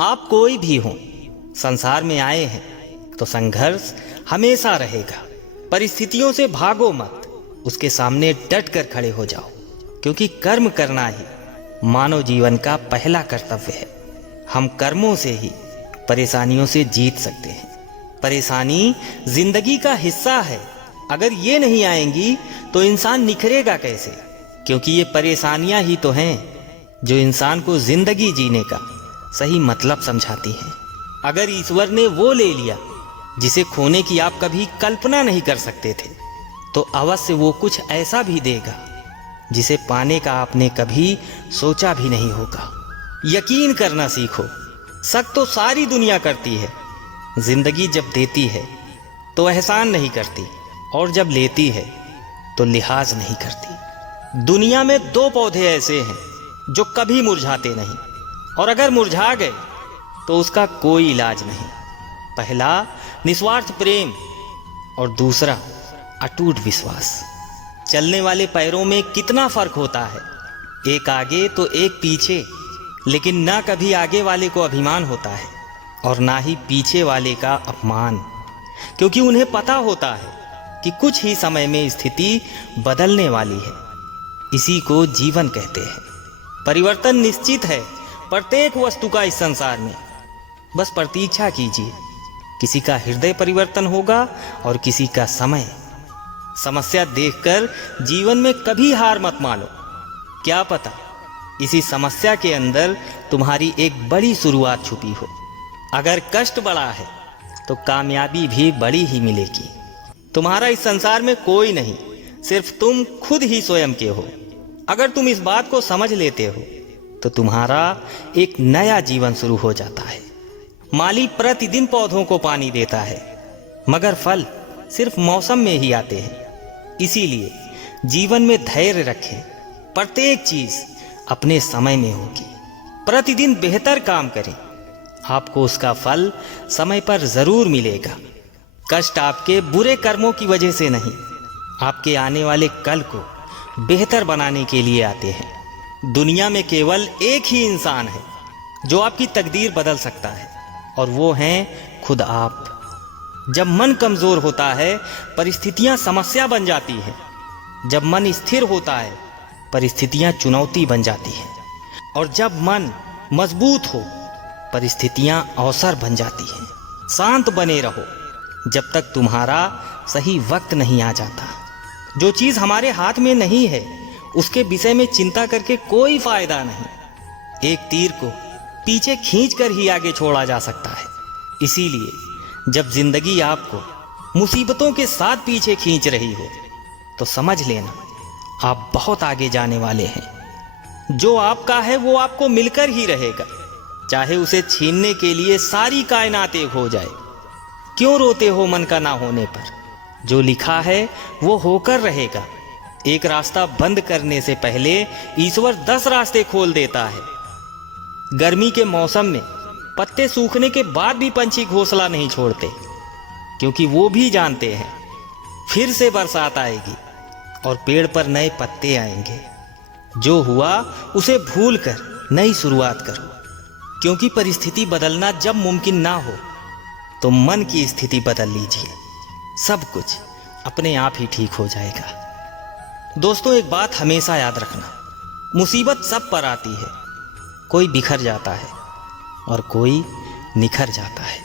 आप कोई भी हो, संसार में आए हैं तो संघर्ष हमेशा रहेगा। परिस्थितियों से भागो मत, उसके सामने डट कर खड़े हो जाओ, क्योंकि कर्म करना ही मानव जीवन का पहला कर्तव्य है। हम कर्मों से ही परेशानियों से जीत सकते हैं। परेशानी जिंदगी का हिस्सा है। अगर ये नहीं आएंगी तो इंसान निखरेगा कैसे? क्योंकि ये परेशानियां ही तो हैं जो इंसान को जिंदगी जीने का सही मतलब समझाती हैं। अगर ईश्वर ने वो ले लिया जिसे खोने की आप कभी कल्पना नहीं कर सकते थे, तो अवश्य वो कुछ ऐसा भी देगा जिसे पाने का आपने कभी सोचा भी नहीं होगा। यकीन करना सीखो। शक तो सारी दुनिया करती है। जिंदगी जब देती है तो एहसान नहीं करती, और जब लेती है तो लिहाज नहीं करती। दुनिया में दो पौधे ऐसे हैं जो कभी मुरझाते नहीं, और अगर मुरझा गए तो उसका कोई इलाज नहीं। पहला निस्वार्थ प्रेम, और दूसरा अटूट विश्वास। चलने वाले पैरों में कितना फर्क होता है, एक आगे तो एक पीछे, लेकिन ना कभी आगे वाले को अभिमान होता है और ना ही पीछे वाले का अपमान, क्योंकि उन्हें पता होता है कि कुछ ही समय में स्थिति बदलने वाली है। इसी को जीवन कहते हैं। परिवर्तन निश्चित है प्रत्येक वस्तु का इस संसार में। बस प्रतीक्षा कीजिए, किसी का हृदय परिवर्तन होगा और किसी का समय। समस्या देखकर जीवन में कभी हार मत मानो। क्या पता इसी समस्या के अंदर तुम्हारी एक बड़ी शुरुआत छुपी हो। अगर कष्ट बड़ा है तो कामयाबी भी बड़ी ही मिलेगी। तुम्हारा इस संसार में कोई नहीं, सिर्फ तुम खुद ही स्वयं के हो। अगर तुम इस बात को समझ लेते हो तो तुम्हारा एक नया जीवन शुरू हो जाता है। माली प्रतिदिन पौधों को पानी देता है, मगर फल सिर्फ मौसम में ही आते हैं। इसीलिए जीवन में धैर्य रखें। प्रत्येक चीज अपने समय में होगी। प्रतिदिन बेहतर काम करें, आपको उसका फल समय पर जरूर मिलेगा। कष्ट आपके बुरे कर्मों की वजह से नहीं, आपके आने वाले कल को बेहतर बनाने के लिए आते हैं। दुनिया में केवल एक ही इंसान है जो आपकी तकदीर बदल सकता है, और वो हैं खुद आप। जब मन कमजोर होता है परिस्थितियां समस्या बन जाती हैं। जब मन स्थिर होता है परिस्थितियां चुनौती बन जाती हैं, और जब मन मजबूत हो परिस्थितियां अवसर बन जाती हैं। शांत बने रहो जब तक तुम्हारा सही वक्त नहीं आ जाता। जो चीज हमारे हाथ में नहीं है उसके विषय में चिंता करके कोई फायदा नहीं। एक तीर को पीछे खींचकर ही आगे छोड़ा जा सकता है। इसीलिए जब जिंदगी आपको मुसीबतों के साथ पीछे खींच रही हो तो समझ लेना आप बहुत आगे जाने वाले हैं। जो आपका है वो आपको मिलकर ही रहेगा, चाहे उसे छीनने के लिए सारी कायनात एक हो जाए। क्यों रोते हो मन का ना होने पर? जो लिखा है वो होकर रहेगा। एक रास्ता बंद करने से पहले ईश्वर 10 रास्ते खोल देता है। गर्मी के मौसम में पत्ते सूखने के बाद भी पंछी घोंसला नहीं छोड़ते, क्योंकि वो भी जानते हैं फिर से बरसात आएगी और पेड़ पर नए पत्ते आएंगे। जो हुआ उसे भूलकर नई शुरुआत करो, क्योंकि परिस्थिति बदलना जब मुमकिन ना हो तो मन की स्थिति बदल लीजिए। सब कुछ अपने आप ही ठीक हो जाएगा। दोस्तों, एक बात हमेशा याद रखना, मुसीबत सब पर आती है। कोई बिखर जाता है और कोई निखर जाता है।